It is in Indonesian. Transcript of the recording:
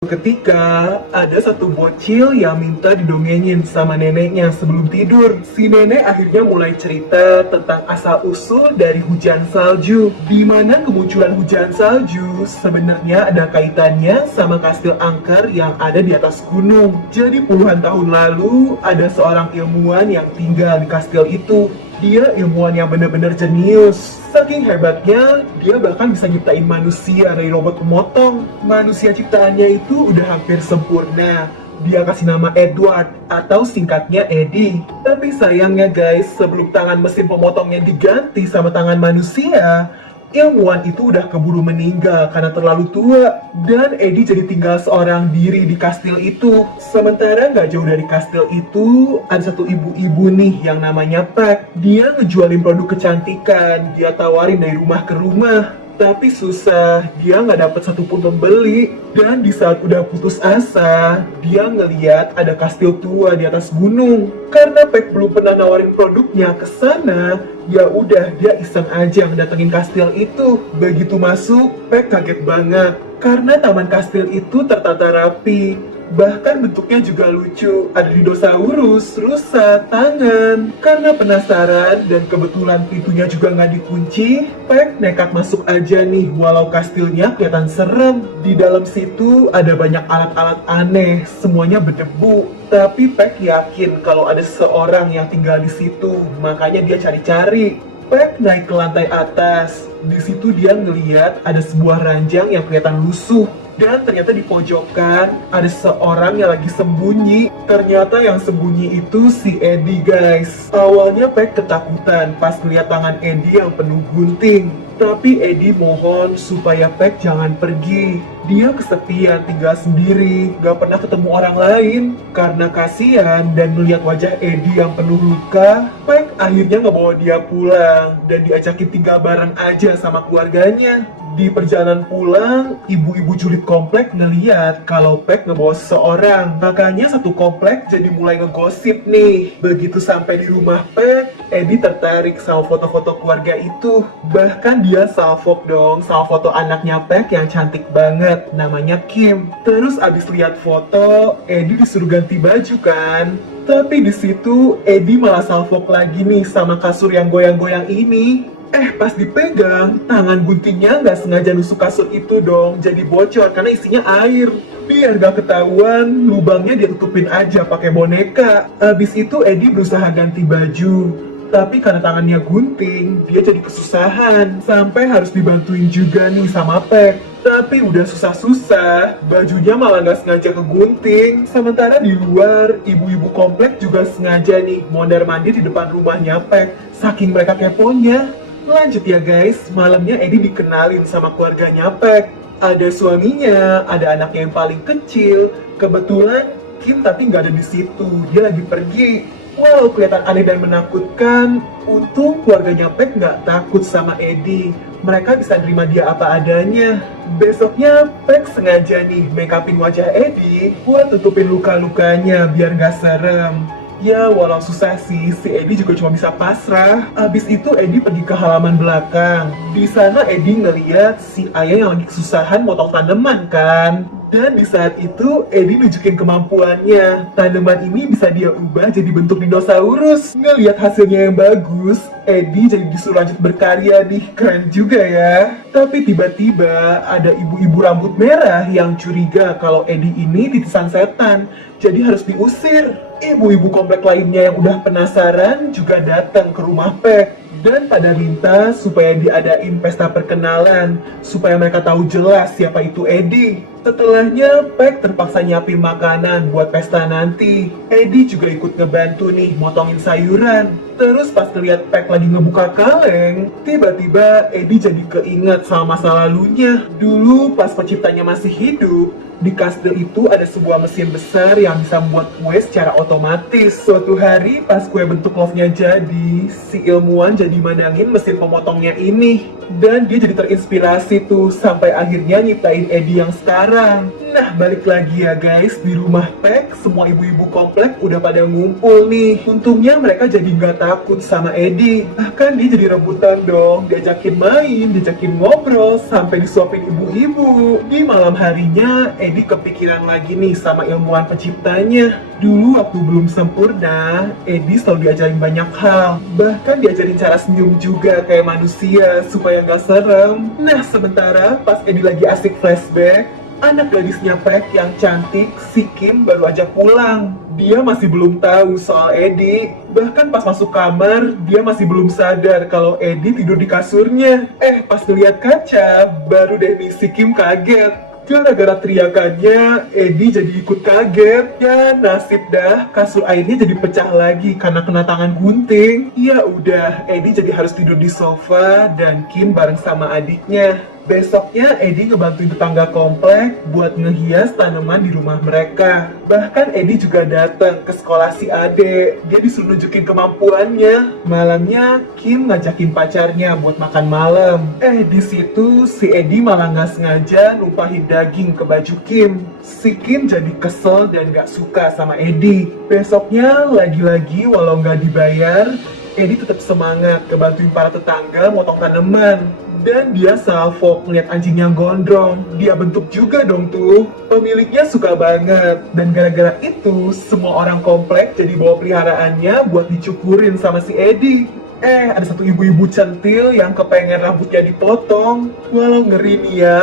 Ketika ada satu bocil yang minta didongengin sama neneknya sebelum tidur, si nenek akhirnya mulai cerita tentang asal-usul dari hujan salju, di mana kemunculan hujan salju sebenarnya ada kaitannya sama kastil angker yang ada di atas gunung. Jadi puluhan tahun lalu ada seorang ilmuwan yang tinggal di kastil itu. Dia ilmuwan yang benar-benar jenius. Saking hebatnya, dia bahkan bisa nyiptain manusia dari robot pemotong. Manusia ciptaannya itu udah hampir sempurna. Dia kasih nama Edward, atau singkatnya Eddie. Tapi sayangnya guys, sebelum tangan mesin pemotongnya diganti sama tangan manusia, ilmuwan itu udah keburu meninggal karena terlalu tua. Dan Eddie jadi tinggal seorang diri di kastil itu. Sementara nggak jauh dari kastil itu, ada satu ibu-ibu nih yang namanya Pack. Dia ngejualin produk kecantikan. Dia tawarin dari rumah ke rumah. Tapi susah, dia nggak dapet satupun pembeli. Dan di saat udah putus asa, dia ngeliat ada kastil tua di atas gunung. Karena Pack belum pernah nawarin produknya ke sana, ya udah dia iseng aja ngedatengin kastil itu. Begitu masuk, Pack kaget banget. Karena taman kastil itu tertata rapi. Bahkan bentuknya juga lucu, ada dinosaurus, rusa, tangan. Karena penasaran dan kebetulan pintunya juga nggak dikunci, Pack nekat masuk aja nih walau kastilnya kelihatan serem. Di dalam situ ada banyak alat-alat aneh, semuanya berdebu. Tapi Pack yakin kalau ada seseorang yang tinggal di situ, makanya dia cari-cari. Pack naik ke lantai atas. Di situ dia ngeliat ada sebuah ranjang yang kelihatan lusuh. Dan ternyata di pojokan ada seorang yang lagi sembunyi. Ternyata yang sembunyi itu si Eddie guys. Awalnya Pack ketakutan pas ngeliat tangan Eddie yang penuh gunting. Tapi Eddie mohon supaya Pack jangan pergi. Dia kesepian, tinggal sendiri, gak pernah ketemu orang lain. Karena kasihan dan melihat wajah Eddie yang penuh luka, Pack akhirnya ngebawa dia pulang dan diajakin tinggal bareng aja sama keluarganya. Di perjalanan pulang, ibu-ibu julid komplek ngeliat kalau Pack ngebawa seseorang. Makanya satu komplek jadi mulai ngegosip nih. Begitu sampai di rumah Pack, Eddie tertarik sama foto-foto keluarga itu. Bahkan dia salvok dong sama foto anaknya Pack yang cantik banget, namanya Kim. Terus abis lihat foto, Eddie disuruh ganti baju kan. Tapi di situ Eddie malah salvok lagi nih sama kasur yang goyang-goyang ini. Pas dipegang, tangan guntingnya nggak sengaja nusuk kasur itu dong, jadi bocor karena isinya air. Biar gak ketahuan, lubangnya dia tutupin aja pakai boneka. Abis itu Eddie berusaha ganti baju. Tapi karena tangannya gunting, dia jadi kesusahan. Sampai harus dibantuin juga nih sama Pack. Tapi udah susah-susah, bajunya malah nggak sengaja kegunting. Sementara di luar, ibu-ibu komplek juga sengaja nih mondar-mandir di depan rumahnya Pack. Saking mereka keponya. Lanjut ya guys, malamnya Eddie dikenalin sama keluarganya Pack. Ada suaminya, ada anaknya yang paling kecil. Kebetulan Kim tapi nggak ada di situ, dia lagi pergi. Wow, kelihatan aneh dan menakutkan. Untung keluarganya Pack nggak takut sama Eddie. Mereka bisa nerima dia apa adanya. Besoknya Pack sengaja nih make upin wajah Eddie buat tutupin luka-lukanya biar nggak serem. Ya, walau susah sih, si Eddie juga cuma bisa pasrah. Abis itu Eddie pergi ke halaman belakang. Di sana Eddie ngeliat si ayah yang lagi kesusahan motong tanaman kan. Dan di saat itu Eddie nunjukin kemampuannya. Tanaman ini bisa dia ubah jadi bentuk dinosaurus. Ngeliat hasilnya yang bagus, Eddie jadi disuruh lanjut berkarya nih. Keren juga ya. Tapi tiba-tiba ada ibu-ibu rambut merah yang curiga kalau Eddie ini titisan setan. Jadi harus diusir. Ibu-ibu komplek lainnya yang udah penasaran juga datang ke rumah Pack dan pada minta supaya diadain pesta perkenalan supaya mereka tahu jelas siapa itu Eddie. Setelahnya Pack terpaksa nyiapin makanan buat pesta nanti. Eddie juga ikut ngebantu nih motongin sayuran. Terus pas ngeliat Pack lagi ngebuka kaleng, tiba-tiba Eddie jadi keinget sama masa lalunya. Dulu pas penciptanya masih hidup, di kastil itu ada sebuah mesin besar yang bisa membuat kue secara otomatis. Suatu hari pas kue bentuk love-nya jadi, si ilmuwan jadi mandangin mesin pemotongnya ini. Dan dia jadi terinspirasi tuh sampai akhirnya nyiptain Eddie yang sekarang. sekarang. Nah, balik lagi ya guys, di rumah Pek, semua ibu-ibu komplek udah pada ngumpul nih. Untungnya mereka jadi nggak takut sama Edi. Bahkan dia jadi rebutan dong, diajakin main, diajakin ngobrol, sampai disuapin ibu-ibu. Di malam harinya, Edi kepikiran lagi nih sama ilmuwan penciptanya. Dulu waktu belum sempurna, Edi selalu diajarin banyak hal. Bahkan diajarin cara senyum juga kayak manusia, supaya nggak serem. Nah, sementara pas Edi lagi asik flashback, anak gadisnya Pek yang cantik, si Kim, baru aja pulang. Dia masih belum tahu soal Edi. Bahkan pas masuk kamar, dia masih belum sadar kalau Edi tidur di kasurnya. Pas ngeliat kaca, baru deh nih si Kim kaget. Gara-gara teriakannya, Edi jadi ikut kaget. Ya nasib dah, kasur airnya jadi pecah lagi karena kena tangan gunting. Ya udah, Edi jadi harus tidur di sofa dan Kim bareng sama adiknya. Besoknya Edi ngebantuin tetangga komplek buat ngehias tanaman di rumah mereka. Bahkan Edi juga datang ke sekolah si Ade. Dia disuruh nunjukin kemampuannya. Malamnya Kim ngajakin pacarnya buat makan malam. Di situ si Edi malah nggak sengaja numpahin daging ke baju Kim. Si Kim jadi kesel dan nggak suka sama Edi. Besoknya lagi-lagi walau nggak dibayar, Edi tetap semangat ngebantuin para tetangga motong tanaman. Dan dia salvo ngeliat anjing yang gondrong. Dia bentuk juga dong tuh. Pemiliknya suka banget. Dan gara-gara itu, semua orang komplek jadi bawa peliharaannya buat dicukurin sama si Edi. Ada satu ibu-ibu centil yang kepengen rambutnya dipotong. Walau ngeri nih ya.